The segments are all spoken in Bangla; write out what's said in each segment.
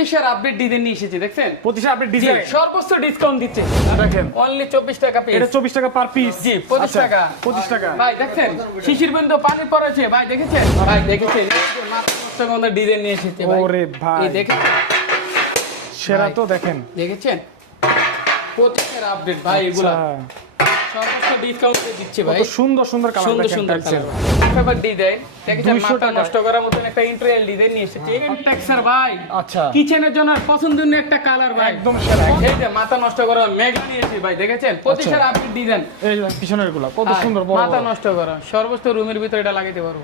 পঁচিশের আপডেট ডিজাইন নিয়ে এসেছি দেখছেন? পঁচিশে আপনি জি, ডিজাইন সর্বোচ্চ ডিসকাউন্ট দিচ্ছে। দেখেন অনলি চব্বিশ টাকা এটা চব্বিশ টাকা পার পিস জি পঁচিশ টাকা। পঁচিশ টাকা। ভাই দেখছেন? শিশির বিন্দু পানি পড়েছে। ভাই দেখেছেন? ভাই দেখেছেন ডিজাইন নিয়ে এসেছে ওরে ভাই। দেখেছেন? সেরা তো দেখেন। দেখেছেন? পঁচিশের আপডেট ভাই এগুলা। আচ্ছা, সর্বোচ্চ ডিসকাউন্ট দিচ্ছে ভাই। সুন্দর সুন্দর কালার সুন্দর সুন্দর টাইলসের ডিজাইন দেখেছেন? মাথা নষ্ট করার মতন একটা ইন্টারিয়াল ডিজাইন নিয়ে এসেছে। টেক্সার ভাই। আচ্ছা। কিচেনের জন্য পছন্দনীয় একটা কালার ভাই। একদম সেরা। এই যে মাথা নষ্ট করা নিয়েছি ভাই দেখেছেন? প্রতিষ্ঠার আপনি ডিজাইন এই পিছনেরগুলা কত সুন্দর মাথা নষ্ট করা। সর্বোচ্চ রুমের ভিতরে এটা লাগাইতে পারো।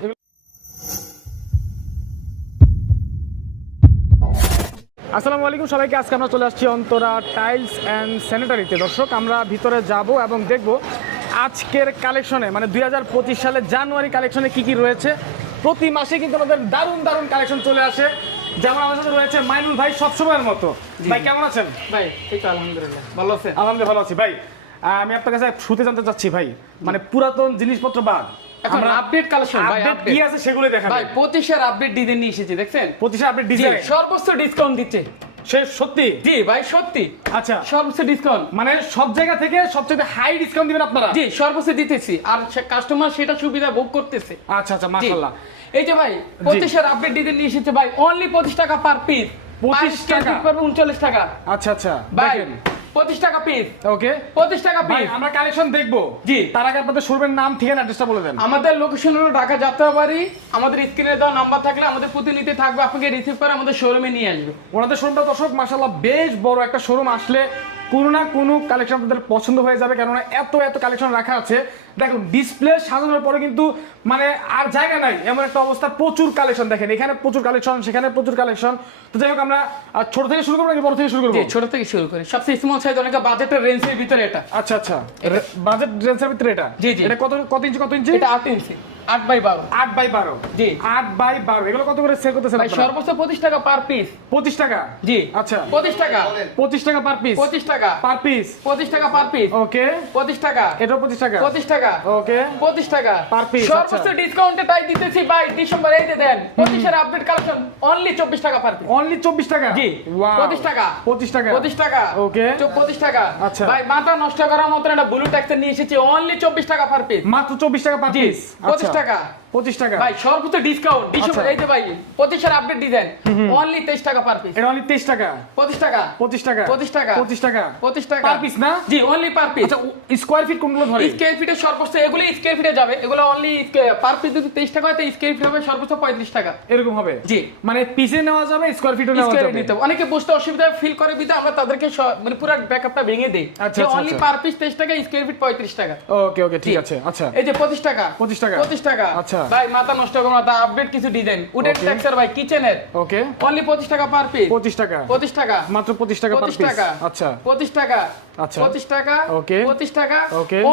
আসসালামু আলাইকুম সবাইকে আজকে আমরা চলে আসছি অন্তরা টাইলস অ্যান্ড স্যানিটারিতে। দর্শক আমরা ভিতরে যাব এবং দেখব আজকের কালেকশনে মানে দুই সালে জানুয়ারি কালেকশনে কি কি রয়েছে। প্রতি মাসে কিন্তু আমাদের দারুণ দারুণ কালেকশন চলে আসে। যেমন আমাদের সাথে রয়েছে মাইনুল ভাই সবসময়ের মতো। ভাই কেমন আছেন? ভাই এই তো আলহামদুলিল্লাহ। ভালো আছে আলহামদুলিল্লাহ ভালো আছি। ভাই আমি আপনার কাছে শুতে জানতে চাচ্ছি ভাই। মানে পুরাতন জিনিসপত্র বাদ এখন আপডেট কালেকশন ভাই আপডেট কি আছে সেগুলো দেখা ভাই পঁচিশের আপডেট ডিজাইন নিয়ে এসেছি দেখছেন? পঁচিশে আপডেট ডিজাইন। সর্বোচ্চ ডিসকাউন্ট দিচ্ছে। সে সত্যি? জি ভাই সত্যি। আচ্ছা। সর্বোচ্চ ডিসকাউন্ট মানে সব জায়গা থেকে সবচেয়ে হাই ডিসকাউন্ট দিবেন আপনারা? জি সর্বোচ্চ দিতেছি। আর কাস্টমার সেটা সুবিধা ভোগ করতেছে। আচ্ছা আচ্ছা। মাশাআল্লাহ। এই যে ভাই আপডেট ডিজাইন নিয়ে এসেছে ভাই অনলি পঁচিশ টাকা পার পিস 25 টাকা? উনচল্লিশ আচ্ছা আচ্ছা দেখেন। পঁচিশ টাকা পিস ওকে পঁচিশ টাকা পিস আমরা কালেকশন দেখব। জি। তার আগে আপনাদের শোরুমের নাম ঠিকানা অ্যাড্রেসটা বলে দেন। আমাদের লোকেশন হলো ঢাকা যাত্রাবাড়ি। আমাদের স্ক্রিনে দেওয়া নাম্বার থাকলে আমাদের প্রতিনিধি থাকবে আপনাকে রিসিভ করে আমাদের শোরুমে নিয়ে আসবে। ওনাদের শোরুমটা দর্শক মাশাআল্লাহ বেশ বড় একটা শোরুম আসলে কোনো না কোনো কালেকশন আপনাদের পছন্দ হয়ে যাবে কেননা এত এত কালেকশন রাখা আছে। দেখুন ডিসপ্লে সাজানোর পরে কিন্তু মানে আর জায়গা নাই এমন একটা অবস্থা প্রচুর কালেকশন দেখেন এখানে প্রচুর কালেকশন সেখানে প্রচুর কালেকশন তো যাই হোক আমরা ছোট থেকে শুরু করব নাকি বড় থেকে শুরু করব? ছোট থেকে শুরু করি। সবচেয়ে স্মল সাইজ অনেক বাজেটের রেঞ্জের ভিতরে এটা। আচ্ছা আচ্ছা। বাজেট রেঞ্জের ভিতরে এটা? জি, জি। এটা কত কত ইঞ্চি কত ইঞ্চি এটা আট ইঞ্চি আট বাই বারো। আট বাই বারো। জি। আট বাই বারো। এগুলো কত করে সেল করতেছেন সর্বোচ্চ পঁচিশ টাকা পার পিস পঁচিশ টাকা? জি। আচ্ছা। পঁচিশ টাকা। পঁচিশ টাকা পার পিস পঁচিশ টাকা। পার পিস পঁচিশ টাকা পার পিস ওকে পঁচিশ টাকা। এটাও পঁচিশ টাকা? পঁচিশ টাকা। ওকে পঁচিশ টাকা। Per piece, সর্বোচ্চ। ডিসকাউন্টে তাই দিতেছি ভাই ডিসেম্বর এই যে দেন পঁচিশের আপডেট কালেকশন অনলি চব্বিশ টাকা পার পিস অনলি চব্বিশ টাকা? জি। Wow. পঁচিশ টাকা। পঁচিশ টাকা। পঁচিশ টাকা। ওকে চো- পঁচিশ টাকা। আচ্ছা। ভাই মাথা নষ্ট করার মতো একটা ব্লু ট্যাক্সের নিয়ে এসেছি অনলি চব্বিশ টাকা পার পিস মাত্র চব্বিশ টাকা পার পিস পঁচিশ টাকা। পঁচিশ টাকা। ভাই সর্বোচ্চ ডিসকাউন্ট ডিসেম্বর। এই যে ভাই পঁচিশের আপডেট ডিজাইন অনলি তেইশ টাকা পার পিস এটা অনলি তেইশ টাকা। পঁচিশ টাকা। পঁচিশ টাকা। পঁচিশ টাকা। পঁচিশ টাকা। পঁচিশ টাকা। পার পিস না? জি অনলি পার পিস আচ্ছা স্কোয়ার ফিট কোনগুলো ধরে? স্কোয়ার ফিটে সর্বোচ্চ এগুলো স্কোয়ার ফিটে যাবে। এগুলো অনলি পার পিস যদি তেইশ টাকা হয় তো স্কোয়ার ফিট হবে সর্বোচ্চ পঁয়ত্রিশ টাকা। এরকম হবে? জি। মানে পিসে নেওয়া যাবে স্কোয়ার ফিটও নেওয়া যাবে? নিতে অনেকে বুঝতে অসুবিধা ফিল করে বিধে আমরা তাদেরকে মানে পুরো ব্যাকআপটা ভেঙে দেই। আচ্ছা, অনলি। পার পিস তেইশ টাকা স্কোয়ার ফিট পঁয়ত্রিশ টাকা। ওকে ওকে ঠিক আছে আচ্ছা। এই যে পঁচিশ টাকা। 25 টাকা। পঁচিশ টাকা। আচ্ছা। ভাই মাথা নষ্ট করো না আপডেট কিছু ডিজাইন উডেন Okay. টেক্সচার ভাই কিচেনের ওকে অনলি পঁচিশ টাকা পার পিস পঁচিশ টাকা। পঁচিশ টাকা। মাত্র পঁচিশ টাকা পার পিস টাকা। আচ্ছা। পঁচিশ টাকা। আচ্ছা। পঁচিশ টাকা. পঁচিশ টাকা.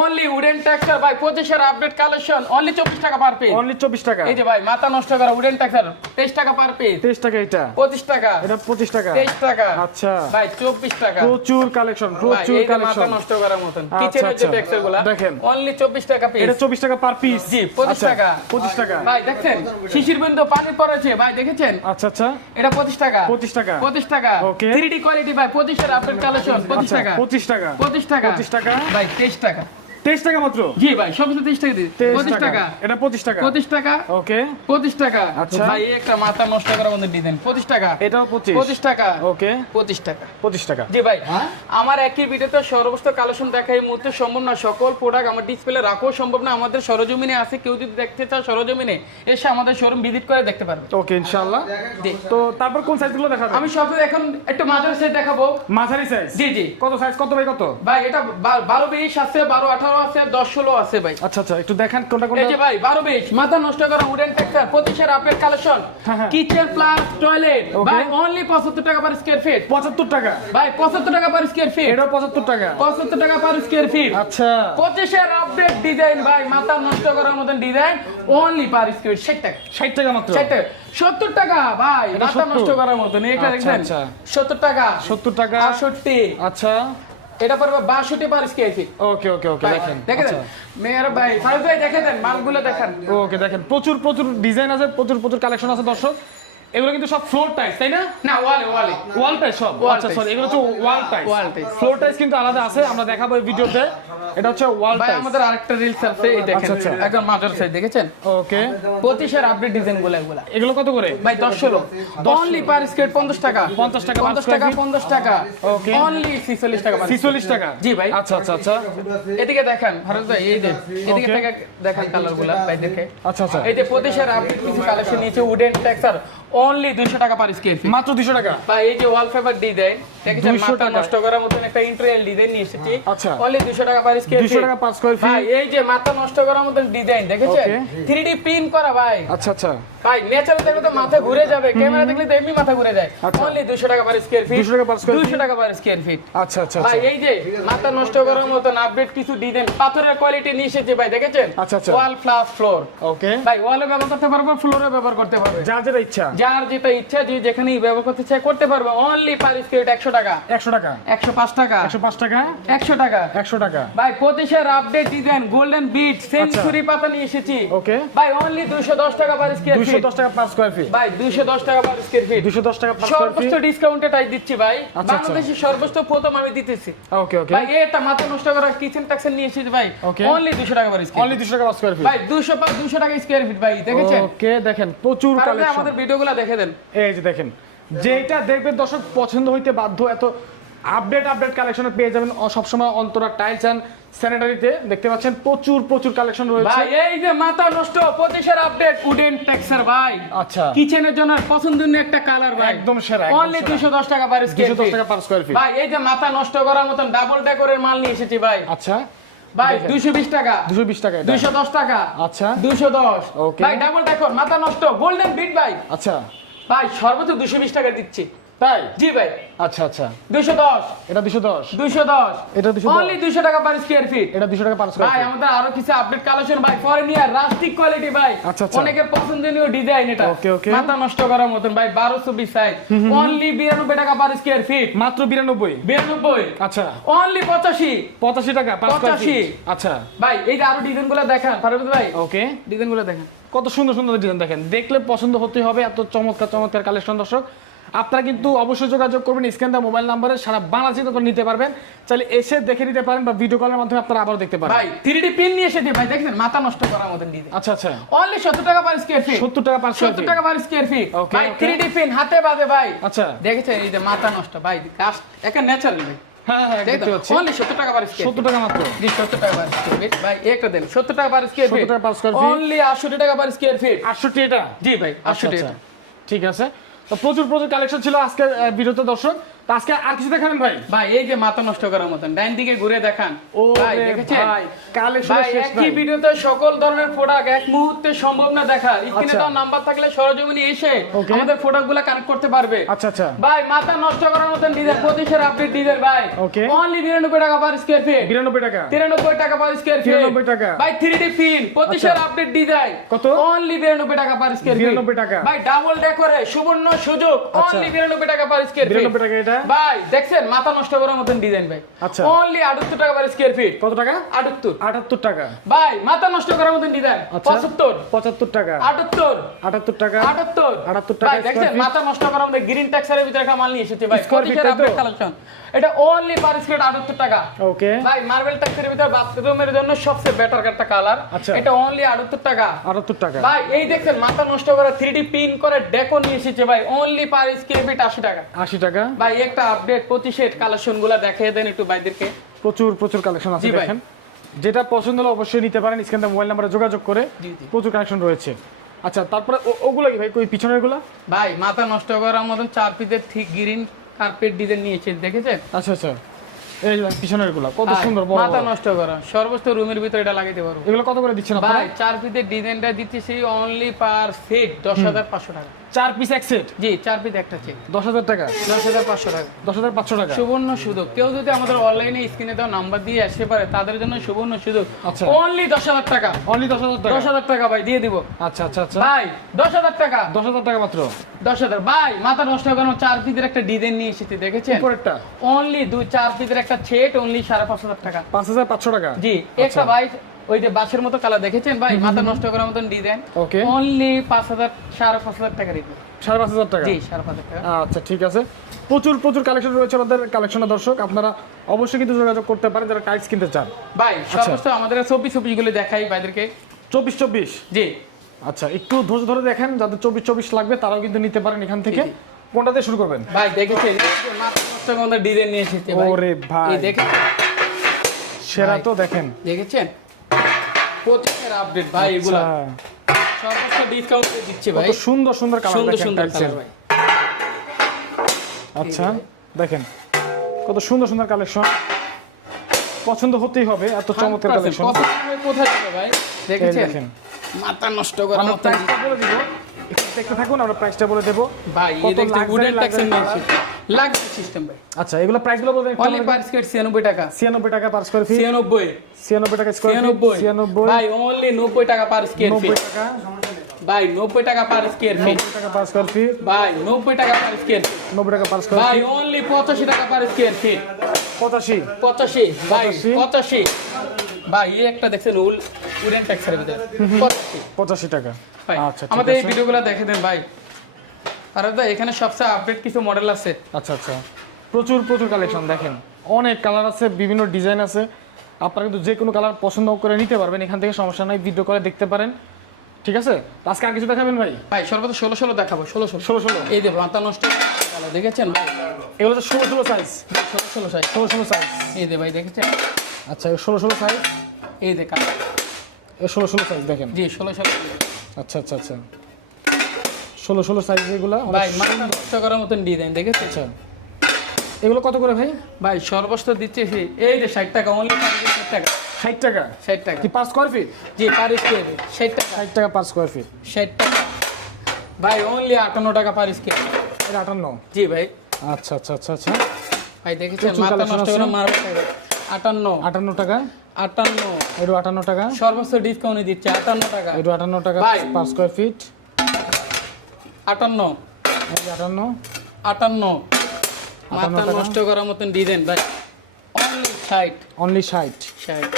অনলি উডেন টেক্সচার ভাই পঁচিশের আপডেট কালেকশন অনলি চব্বিশ টাকা পার পিস অনলি চব্বিশ টাকা। এই যে ভাই মাথা নষ্ট করা উডেন টেক্সচার তেইশ টাকা পার পিস তেইশ টাকা এটা। পঁচিশ টাকা। এটা পঁচিশ টাকা। তেইশ টাকা। আচ্ছা। ভাই চব্বিশ টাকা। প্রচুর কালেকশন প্রচুর এই মাথা নষ্ট করার মতন। আচ্ছা, কিচেনের যে আচ্ছা। গুলা দেখেন। অনলি চব্বিশ টাকা পিস এটা চব্বিশ টাকা পার পিস জি পঁচিশ টাকা। পঁচিশ টাকা। ভাই দেখছেন? শিশির বিন্দু পানি পড়েছে ভাই দেখেছেন? আচ্ছা আচ্ছা। এটা পঁচিশ টাকা। পঁচিশ টাকা। পঁচিশ টাকা। Okay. থ্রি ডি কোয়ালিটি ভাই পঁচিশের আপডেট কালেকশন পঁচিশ আচ্ছা টাকা। পঁচিশ টাকা পঁচিশ টাকা। পঁচিশ টাকা? ভাই তেইশ টাকা। তেইশ টাকা মাত্র? জি ভাই সবকিছু তেইশ টাকা দিই পঁচিশ টাকা। এটা পঁচিশ টাকা। পঁচিশ টাকা। ওকে। পঁচিশ টাকা। আচ্ছা। ভাই একটা মাথা নষ্ট করার মধ্যে ডিজাইন পঁচিশ টাকা। এটাও পঁচিশ। পঁচিশ টাকা। ওকে। পঁচিশ টাকা। পঁচিশ টাকা। জি ভাই আমার একই ভিডিওতে সর্বোচ্চ কালেকশন দেখা এই মুহূর্তে সম্ভব না। সকল প্রোডাক্ট আমার ডিসপ্লে রাখাও সম্ভব না। আমাদের সরজমিনে আছে। কেউ যদি দেখতে চায় সরজমিনে এসে আমাদের শোরুম ভিজিট করে দেখতে পারবে। ওকে ইনশাআল্লাহ। জি। তো তারপর কোন সাইজগুলো দেখাবে আমি সব এখন একটু মাঝারি সাইজ দেখাবো। মাঝারি সাইজ জি জি। কত সাইজ কত ভাই কত? ভাই এটা বা- বারো বিশ আছে বারো আঠারো আছে দশ ষোলো আছে ভাই। আচ্ছা আচ্ছা একটু দেখান কোনটা এই যে ভাই বারো বিশ মাথা নষ্ট করা উডেন টেক্সচার পঁচিশের আপডেট কালেকশন হ্যাঁ, হ্যাঁ। কিচেন প্লাস টয়লেট ভাই অনলি পঁচাত্তর টাকা পার স্কোয়ার ফিট পঁচাত্তর টাকা। ভাই পঁচাত্তর টাকা পার স্কোয়ার ফিট এটাও পঁচাত্তর টাকা। পঁচাত্তর টাকা পার স্কোয়ার ফিট আচ্ছা। পঁচিশের আপডেট ডিজাইন ভাই মাথা নষ্ট করার মতন ডিজাইন অনলি পার স্কোয়ার ষাট টাকা। ষাট টাকা মাত্র। ষাট টাকা। সত্তর টাকা ভাই মাথা নষ্ট করার মতন এটা দেখবেন। সত্তর টাকা সত্তর টাকা। আটষট্টি। আচ্ছা। এটা পরে বাষট্টি পার স্কোয়ার ফিট ওকে ওকে ওকে দেখেন। দেখেন? মেয়ার আচ্ছা। ভাই ফারুক ভাই দেখেন মালগুলো দেখেন। ওকে দেখেন। প্রচুর প্রচুর ডিজাইন আছে প্রচুর প্রচুর কালেকশন আছে দর্শক। এগুলো কিন্তু সব ফ্লোর টাইলস তাই না? না ওয়ালে ওয়ালে ওয়াল টাইলস সব। আচ্ছা সরি এগুলো হচ্ছে wall tiles Wall tiles। Floor tiles কিন্তু আলাদা আছে আমরা দেখাবো এই ভিডিওতে। এটা হচ্ছে ওয়াল ভাই টাইলস আমাদের আরেকটা রিলস আছে এই দেখেন। আচ্ছা, আচ্ছা। একদম মাজার সাইড দেখেছেন? ওকে পঁচিশের আপডেট ডিজাইনগুলো এগুলা। এগুলো কত করে? ভাই দশ ষোলো। অনলি পার স্কোয়ার পঞ্চাশ টাকা। 50 টাকা per পঞ্চাশ square টাকা feet? পঞ্চাশ টাকা। Okay. অনলি ছিচল্লিশ টাকা per ছিচল্লিশ টাকা। জি ভাই। আচ্ছা আচ্ছা আচ্ছা। এদিকে দেখেন ভারত ভাই এই যে এদিকে থেকে দেখেন কালারগুলা ভাই দেখে। আচ্ছা আচ্ছা। এই যে পঁচিশের আপডেট কিছু কালেকশন নিয়েছে উডেন টেক্সার অনলি দুশো টাকা পার স্কোয়ার ফিট মাত্র দুশো টাকা? বা এই যে ওয়ালপেপার ডিজাইন দেখেছেন 200 মাথা। নষ্ট করার মতন একটা ইন্টারিয়াল ডিজাইন নিয়ে এসেছি। আচ্ছা। অনলি 200 টাকা পার স্কয়ার 200 টাকা per square feet। ভাই এই যে মাথা নষ্ট করার মতন ডিজাইন দেখেছেন? 3D প্রিন্ট করা ভাই। আচ্ছা আচ্ছা। ভাই নেচার দেখলে তো মাথা ঘুরে যাবে। ক্যামেরা দেখলে তো এমনি মাথা ঘুরে যায়। আচ্ছা। অনলি 200 টাকা পার স্কয়ার ফিট 200 টাকা per square 200 টাকা পার স্কয়ার ফিট আচ্ছা আচ্ছা ভাই আচ্ছা। এই যে মাথা নষ্ট করার মতন আপডেট কিছু ডিজাইন পাথরের কোয়ালিটি নিয়ে এসেছে ভাই দেখেছেন? আচ্ছা, আচ্ছা। ওয়াল প্লাস ফ্লোর ওকে ভাই ওয়ালে ব্যবহার করতে পারবে ফ্লোরে ব্যবহার করতে পারবে। যার যেটা ইচ্ছা। যার যেটা ইচ্ছা যে যেখানেই ব্যবহার করতে চায় করতে পারবে। অনলি পার স্কয়ার 100 টাকা। একশো টাকা। 105 টাকা। একশো পাঁচ টাকা? 100 টাকা। একশো টাকা। ভাই পঁচিশের update design golden beat century পাতা নিয়ে এসেছি। ওকে ভাই অনলি 210 টাকা পার স্কয়ার দুশো দশ টাকা পার স্কোয়ার ফিট ভাই 210 টাকা পার স্কয়ার ফিট দুশো দশ টাকা সর্বোচ্চ ডিসকাউন্টে টাই দিচ্ছি ভাই। আচ্ছা। বাংলাদেশের সর্বোচ্চ প্রথম আমি দিতেছি। ওকে ওকে ভাই এটা মাথা নষ্ট করা কিচেন ট্যাক্সের নিয়ে এসেছি ভাই। Okay. অনলি 200 টাকা পার স্কয়ার অনলি দুশো টাকা পার স্কোয়ার ফিট ভাই 200 পা 200 টাকা স্কয়ার ফিট ভাই দেখেছেন? ওকে দেখেন প্রচুর কালেকশন আমাদের ভিডিওগুলো দেখে দেন। এই যে দেখেন যেটা দেখবেন দর্শক পছন্দ হইতে বাধ্য এত আপডেট আপডেট কালেকশনে পেয়ে যাবেন সবসময় অন্তরা টাইলস অ্যান্ড স্যানিটারিতে দেখতে পাচ্ছেন প্রচুর প্রচুর কালেকশন রয়েছে। ভাই এই যে মাথা নষ্ট পঁচিশের আপডেট উডেন টেক্সার ভাই। আচ্ছা। কিচেনের জন্য পছন্দনীয় একটা কালার ভাই। একদম সেরা, অনলি সেরা। 210 টাকা পার স্কয়ার দুশো টাকা পার স্কোয়ার ফিট ভাই এই যে মাথা নষ্ট করার মতন ডাবল ডেকোরের মাল নিয়ে এসেছি ভাই। আচ্ছা। ভাই দেখেন। 220 টাকা। দুশো বিশ টাকা এটা। 210 টাকা। আচ্ছা। 210 ওকে ভাই ডাবল দেখো মাথা নষ্ট। গোল্ডেন বিট ভাই। আচ্ছা। ভাই সর্বোচ্চ 220 টাকা দিচ্ছি। তাই? জি ভাই। আচ্ছা আচ্ছা। 210 এটা দুশো। দশ। 210 এটা 210 অনলি 200 টাকা পার স্কয়ার ফিট এটা দুশো টাকা পার স্কোয়ার ভাই আমাদের আরও কিছু আপডেট কালেকশন ভাই ফরেনিয়ার রাস্টিক কোয়ালিটি ভাই। আচ্ছা, আচ্ছা। অনেকের পছন্দনীয় ডিজাইন এটা। Okay, okay. মাথা নষ্ট করার মতন ভাই 1220 সাইজ অনলি 92 টাকা পার স্কয়ার ফিট মাত্র বিরানব্বই? 92 আচ্ছা। অনলি 85 পঁচাশি টাকা পার স্কোয়ার ফিট 85 আচ্ছা। ভাই এই আরও ডিজাইনগুলো দেখান ফারুক ভাই। ওকে। ডিজাইনগুলো দেখান। কত সুন্দর সুন্দর ডিজাইন দেখেন। দেখলে পছন্দ হতেই হবে। এত চমৎকার চমৎকার কালেকশন দর্শক। আপনারা কিন্তু অবশ্যই যোগাযোগ করবেন স্ক্যান দেওয়া মোবাইল নাম্বারে সারা বাংলাদেশে তখন নিতে পারবেন। চাইলে এসে দেখে নিতে পারেন বা ভিডিও কলের মাধ্যমে আপনারা আবার দেখতে পারেন। ভাই 3D পিন নিয়ে এসেছি ভাই দেখেন মাথা নষ্ট করার মতন ডিজাইন আচ্ছা আচ্ছা। অনলি 70 টাকা পার স্কয়ার ফিট সত্তর টাকা পার স্কোয়ার 70 টাকা পার স্কয়ার ফিট ভাই okay. 3D পিন হাতে বাঁধে ভাই। আচ্ছা। দেখেছেন? এই যে মাথা নষ্ট ভাই কাস্ট ন্যাচারাল ভাই। হ্যাঁ হ্যাঁ দেখতে পাচ্ছি। অনলি 70 টাকা পার স্কয়ার সত্তর টাকা মাত্র। জি 70 টাকা পার স্কয়ার ফিট ভাই একটা দেন। 70 টাকা পার স্কয়ার 70 টাকা per square feet। অনলি 80 টাকা পার স্কয়ার ফিট আটষট্টি এটা? জি ভাই আচ্ছা 80 আচ্ছা। ঠিক আছে। তো প্রচুর প্রচুর কালেকশন ছিল আজকের বিরত দর্শক। আজকে আর কিছু দেখাবেন ভাই? ভাই এই যে মাথা নষ্ট করার মতন। ডাইন দিকে ঘুরে দেখান। ও ভাই দেখেছেন? ভাই কালেকশন শেষ একই ভিডিওতে সকল ধরনের প্রোডাক্ট এক মুহূর্তে সম্ভব না দেখা স্ক্রিনে আচ্ছা। তো নাম্বার থাকলে সরজমিনে এসে আমাদের প্রোডাক্টগুলো কানেক্ট করতে পারবে। আচ্ছা আচ্ছা। ভাই মাথা নষ্ট করার মতন ডিজাইন পঁচিশের আপডেট ডিজাইন ভাই। Okay. অনলি নিরানব্বই টাকা পার স্কোয়ার ফিট বিরানব্বই টাকা। তিরানব্বই টাকা পার স্কোয়ার ফিট 93 টাকা। ভাই পঁচিশের আচ্ছা। আপডেট ডিজাইন কত? অনলি বিরানব্বই টাকা পার স্কোয়ার ফিট 92 টাকা। ভাই ডাবল ডেকোরে সুবর্ণ সুযোগ। আচ্ছা। অনলি বিরানব্বই টাকা পার স্কোয়ার ফিট বিরানব্বই টাকা এটা? ভাই দেখছেন মাথা নষ্ট করার মতন ডিজাইন ভাই। আচ্ছা। অনলি আটাত্তর টাকা পার স্কোয়ার ফিট কত টাকা? আটাত্তর। আটাত্তর টাকা। ভাই মাথা নষ্ট করার মতন ডিজাইন আচ্ছা। পঁচাত্তর। পঁচাত্তর টাকা। আটাত্তর। আটাত্তর টাকা। আটাত্তর। 78 টাকা ভাই দেখছেন মাথা নষ্ট করার মধ্যে গ্রিন ট্যাক্সারের ভিতরে একটা মাল নিয়ে এসেছে ভাই। Feet, পঁচিশের আপডেট কালেকশন এটা অনলি পার স্কোয়ার আটাত্তর টাকা। ওকে ভাই মার্বেল ট্যাক্সের ভিতরে বাথরুমের জন্য সবচেয়ে বেটার একটা কালার আচ্ছা। এটা অনলি আটাত্তর টাকা। আটাত্তর টাকা। ভাই এই দেখছেন মাথা নষ্ট করা থ্রি ডি পিন করে ডেকো নিয়ে এসেছে ভাই। অনলি পার স্কোয়ার ফিট আশি টাকা। আশি টাকা। ভাই একটা আপডেট পঁচিশের কালেকশনগুলা দেখিয়ে দেন একটু ভাইদেরকে। প্রচুর প্রচুর কালেকশন আছে দেখেন। যেটা পছন্দ হলে অবশ্যই নিতে পারেন স্ক্যান মোবাইল নাম্বারে যোগাযোগ করে। প্রচুর কালেকশন রয়েছে। আচ্ছা তারপরে ওগুলো কি ভাই? ওই পিছনেরগুলা ভাই মাথা নষ্ট করার মতন চার পিসের ঠিক গ্রিন কার্পেট ডিজাইন নিয়েছে দেখেছেন? আচ্ছা আচ্ছা। এই যে পিছনেরগুলা কত সুন্দর বড়। মাথা নষ্ট করা। সর্বোচ্চ রুমের ভিতরে এটা লাগাইতে পারব। এগুলো কত করে দিচ্ছেন ভাই চার পিসের ডিজাইনটা দিচ্ছি সেই অনলি পার সেট দশ হাজার পাঁচশো টাকা। চার পিস এক সেট জি চার পিস একটা চেক দশ হাজার টাকা? দশ হাজার পাঁচশো টাকা। দশ হাজার পাঁচশো টাকা? সুবর্ণ সুযোগ। কেউ যদি আমাদের অনলাইনে স্ক্রিনে দেওয়া নাম্বার দিয়ে আসতে পারে তাদের জন্য সুবর্ণ সুযোগ। আচ্ছা। অনলি দশ হাজার টাকা। অনলি দশ হাজার টাকা? দশ হাজার টাকা ভাই দিয়ে দিব। আচ্ছা আচ্ছা আচ্ছা। ভাই দশ হাজার টাকা। দশ হাজার টাকা মাত্র? দশ হাজার। ভাই মাথা নষ্ট করানো চার পিসের একটা ডিজাইন নিয়ে এসেছি দেখেছেন? উপরেরটা? অনলি দুই চার পিসের একটা সেট অনলি সাড়ে পাঁচ হাজার টাকা। পাঁচ হাজার পাঁচশো টাকা? জি একটা ভাই ওই যে বাসের মতো কালার দেখেছেন ভাই? মাথা নষ্ট করার মতন ডিজাইন ওকে অনলি পাঁচ হাজার সাড়ে পাঁচ হাজার টাকা রেখে সাড়ে পাঁচ হাজার টাকা? জি সাড়ে পাঁচ হাজার টাকা। আচ্ছা ঠিক আছে। প্রচুর প্রচুর কালেকশন রয়েছে আমাদের কালেকশনের দর্শক। আপনারা অবশ্যই কিন্তু যোগাযোগ করতে পারেন যারা টাইলস কিনতে চান। ভাই সর্বোচ্চ আমাদের চব্বিশ চব্বিশ দেখাই ভাইদেরকে। চব্বিশ চব্বিশ? জি। আচ্ছা একটু ধৈর্য ধরে দেখেন যাদের চব্বিশ চব্বিশ লাগবে তারাও কিন্তু নিতে পারেন এখান থেকে। কোনটা দিয়ে শুরু করবেন? ভাই দেখেছেন? মাত্র নষ্ট আমাদের ডিজাইন নিয়ে এসেছে ওরে ভাই। দেখেছেন? সেরা তো দেখেন। দেখেছেন? প্রত্যেকের আপডেট ভাই এগুলা আচ্ছা, সর্বোচ্চ ডিসকাউন্ট দিচ্ছে ভাই। কত সুন্দর সুন্দর কালার সুন্দর সুন্দর কালার ভাই। আচ্ছা দেখেন। কত সুন্দর সুন্দর কালেকশন পছন্দ হতেই হবে এত চমৎকার কালেকশন কোথায় যাবে ভাই? দেখেছেন? মাথা নষ্ট মতো প্রাইসটা বলে দিব। একটু দেখতে থাকুন আমরা প্রাইসটা বলে দেব। ভাই এই দেখতে উডেন ট্যাক্সের নিয়েছি লাগবে সিস্টেম ভাই। আচ্ছা এগুলো প্রাইসগুলো বলবেন অনলি পার স্কয়ার 96 টাকা। ছিয়ানব্বই টাকা পার স্কোয়ার ফিট 96 ছিয়ানব্বই টাকা স্কোয়ার ফিট 96 ছিয়ানব্বই। ভাই অনলি 90 টাকা পার স্কয়ার নব্বই ফিট টাকা ভাই 90 টাকা পার স্কয়ার ফিট নব্বই টাকা পার স্কোয়ার ফিট ভাই 90 টাকা পার স্কয়ার ফিট নব্বই টাকা পার স্কোয়ার ভাই অনলি 85 টাকা পার স্কয়ার ফিট পঁচাশি। 85 ভাই 85 85 ভাই এই একটা দেখছেন উল উডেন ট্যাক্সের ভিতরে। 85 পঁচাশি। টাকা। আচ্ছা আমাদের এই। ভিডিওগুলো দেখে দেন ভাই। আর দা এখানে সবচেয়ে আপডেট কিছু মডেল আছে। আচ্ছা আচ্ছা। প্রচুর প্রচুর কালেকশন দেখেন। অনেক কালার আছে বিভিন্ন ডিজাইন আছে। আপনারা কিন্তু যে কোনো কালার পছন্দ করে নিতে পারবেন এখান থেকে সমস্যা নাই ভিডিও করে দেখতে পারেন। ঠিক আছে? আজকে আর কিছু দেখাবেন ভাই? ভাই সর্বোচ্চ ষোলো ষোলো দেখাবো ষোলো ষোলো। ষোলো ষোলো। এই যে মাথা নষ্ট দেখেছেন এগুলো তো ষোলো ষোলো সাইজ ষোলো ষোলো সাইজ ষোলো ষোলো সাইজ এই যে ভাই দেখেছেন? আচ্ছা ষোলো ষোলো সাইজ এই যে কালো ষোলো ষোলো সাইজ দেখেন। জি ষোলো ষোলো। আচ্ছা আচ্ছা আচ্ছা। ষোলো ষোলো সাইজ এগুলো ভাই মাথা নষ্ট করার মতন ডিজাইন দেখেছেন? আচ্ছা। এগুলো কত করে ভাই? ভাই সর্বোচ্চ দিচ্ছে এই যে ষাট টাকা অনলি ষাট টাকা। ষাট টাকা? ষাট টাকা। কি পার স্কোয়ার ফিট জি পার স্কোয়ার ষাট টাকা। ষাট টাকা পার স্কোয়ার ফিট ষাট টাকা। ভাই অনলি আটান্ন টাকা পার স্কোয়ার এটা আটান্ন? জি ভাই। আচ্ছা আচ্ছা আচ্ছা আচ্ছা। ভাই দেখেছেন? মাথা নষ্ট। করে মারবে টাকা আটান্ন। আটান্ন টাকা? আটান্ন। এটা আটান্ন টাকা? সর্বোচ্চ ডিসকাউন্ট দিচ্ছে আটান্ন টাকা। এটা আটান্ন টাকা। পার স্কোয়ার ফিট আটান্ন। আটান্ন। আটান্ন। আটান্ন মাথা নষ্ট করার মতন ডিজাইন ভাই। অনলি ষাট। অনলি ষাট। ষাট।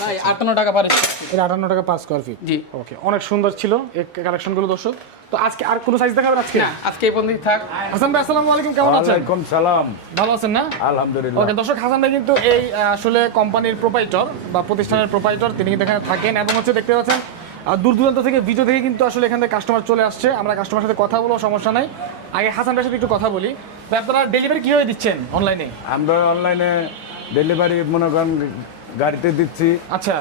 ভাই আটান্ন টাকা পারে এটা আটান্ন টাকা পার স্কোয়ার ফিট জি। ওকে অনেক সুন্দর ছিল এই কালেকশনগুলো দর্শক। তো আজকে আর কোনো সাইজ দেখাবেন আজকে? না আজকে এই পর্যন্ত থাক। হাসান ভাই আসসালামু আলাইকুম কেমন আছেন? ওয়ালাইকুম সালাম। ভালো আছেন না? আলহামদুলিল্লাহ। ওকে দর্শক হাসান ভাই কিন্তু এই আসলে কোম্পানির প্রোপাইটর বা প্রতিষ্ঠানের প্রোপাইটর তিনি কিন্তু এখানে থাকেন এবং হচ্ছে দেখতে পাচ্ছেন আর দূর দূরান্ত থেকে ভিডিও দেখে কিন্তু আসলে এখান থেকে কাস্টমার চলে আসছে। আমরা কাস্টমার সাথে কথা বলব সমস্যা নাই। আগে হাসান সাথে একটু কথা বলি। তো আপনারা ডেলিভারি কীভাবে দিচ্ছেন অনলাইনে আমরা অনলাইনে ডেলিভারি মনে করেন গাড়িতে দিচ্ছি। আচ্ছা।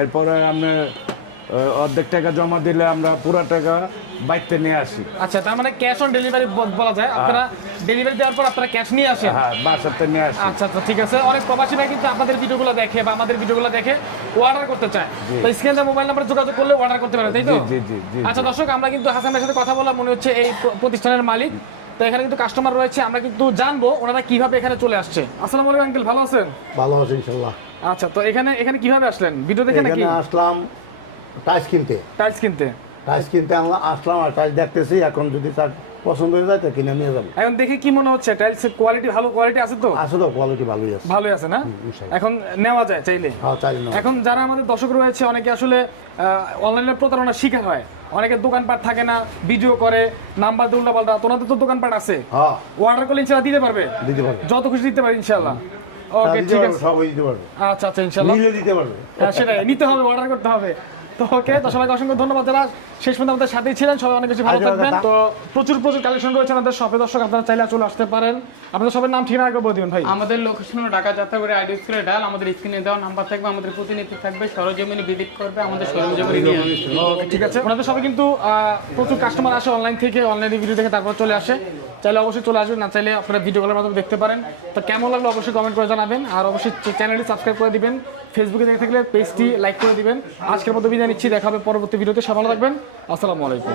এরপরে আহ, অর্ধেক টাকা জমা দিলে আমরা পুরো টাকা বাইকতে নিয়ে আসি। আচ্ছা তার মানে ক্যাশ অন ডেলিভারি বলা যায়। আপনারা ডেলিভারি দেওয়ার পর আপনারা ক্যাশ নিয়ে আসেন? হ্যাঁ বাসাতে নিয়ে আসি। আচ্ছা আচ্ছা ঠিক আছে। অনেক প্রবাসী ভাই কিন্তু আপনাদের ভিডিওগুলো দেখে বা আমাদের ভিডিওগুলো দেখে অর্ডার করতে চায়। তো স্ক্রিনে মোবাইল নাম্বার যোগাযোগ করলে অর্ডার করতে পারে তাই তো? জি জি জি জি আচ্ছা দর্শক আমরা কিন্তু হাসান ভাইয়ের সাথে কথা বললাম মনে হচ্ছে এই প্রতিষ্ঠানের মালিক। তো এখানে কিন্তু কাস্টমার রয়েছে আমরা কিন্তু জানব ওনারা কীভাবে এখানে চলে আসছে। আসসালামু আলাইকুম আঙ্কেল ভালো আছেন? ভালো আছে ইনশাল্লাহ আচ্ছা তো এখানে এখানে কীভাবে আসলেন? ভিডিও দেখে নাকি? এখানে আসলাম টাইস কিনতে। টাইলস কিনতে। টাইস কিনতে আমরা আসলাম আর টাইস দেখতেছি এখন যদি তার পছন্দ হয়ে যায় তো কিনে নিয়ে যাব। এখন দেখে কি মনে হচ্ছে টাইলসের কোয়ালিটি ভালো কোয়ালিটি আছে তো? আসলে কোয়ালিটি ভালোই আছে। ভালোই আছে না? এখন নেওয়া যায় চাইলে? হ্যাঁ চাই না এখন যারা আমাদের দর্শক রয়েছে অনেকে আসলে অনলাইনে প্রতারণার শিকার হয়। অনেকে দোকানপাট থাকে না ভিডিও করে নাম্বার দিয়ে উল্টা পাল্টা তোমাদের তো দোকানপাট আছে। হ্যাঁ। অর্ডার করলে ইনশাল্লাহ দিতে পারবে? দিতে পারবে। যত খুশি দিতে পারবে ইনশাল্লাহ। হ্যাঁ, ওকে ঠিক আছে। সবাই দিতে পারবে। আচ্ছা আচ্ছা ইনশাল্লাহ। নিলে দিতে পারবে। হ্যাঁ সেটাই নিতে হবে অর্ডার করতে হবে। তো ওকে তো সবাইকে অসংখ্য ধন্যবাদ যারা শেষ পর্যন্ত আমাদের সাথেই ছিলেন সবাই অনেক বেশি ভালো থাকবেন। তো প্রচুর প্রচুর কালেকশন রয়েছে আমাদের শপে দর্শক আপনারা চাইলে চলে আসতে পারেন। আপনাদের সবার নাম ঠিকানা একবার বলে দিবেন ভাই। আমাদের লোকেশন ঢাকা যাত্রা করে আইডি স্কুলে ডাল। আমাদের স্ক্রিনে দেওয়া নাম্বার থাকবে আমাদের প্রতিনিধি থাকবে সরজমিনে ভিজিট করবে আমাদের সরজমিনে ঠিক আছে। ওনাদের সবাই কিন্তু আহ, প্রচুর কাস্টমার আসে অনলাইন থেকে অনলাইনে ভিডিও দেখে তারপর চলে আসে। চাইলে অবশ্যই চলে আসবেন, না চাইলে আপনারা ভিডিও কলের মাধ্যমে দেখতে পারেন। তো কেমন লাগল অবশ্যই কমেন্ট করে জানাবেন, আর অবশ্যই চ্যানেলটি সাবস্ক্রাইব করে দিবেন ফেসবুকে দেখে থাকলে পেজটি লাইক করে দিবেন। আজকের মতো বিদায় নিচ্ছি দেখাবে পরবর্তী ভিডিওতে সবাই থাকবেন, আসসালামু আলাইকুম।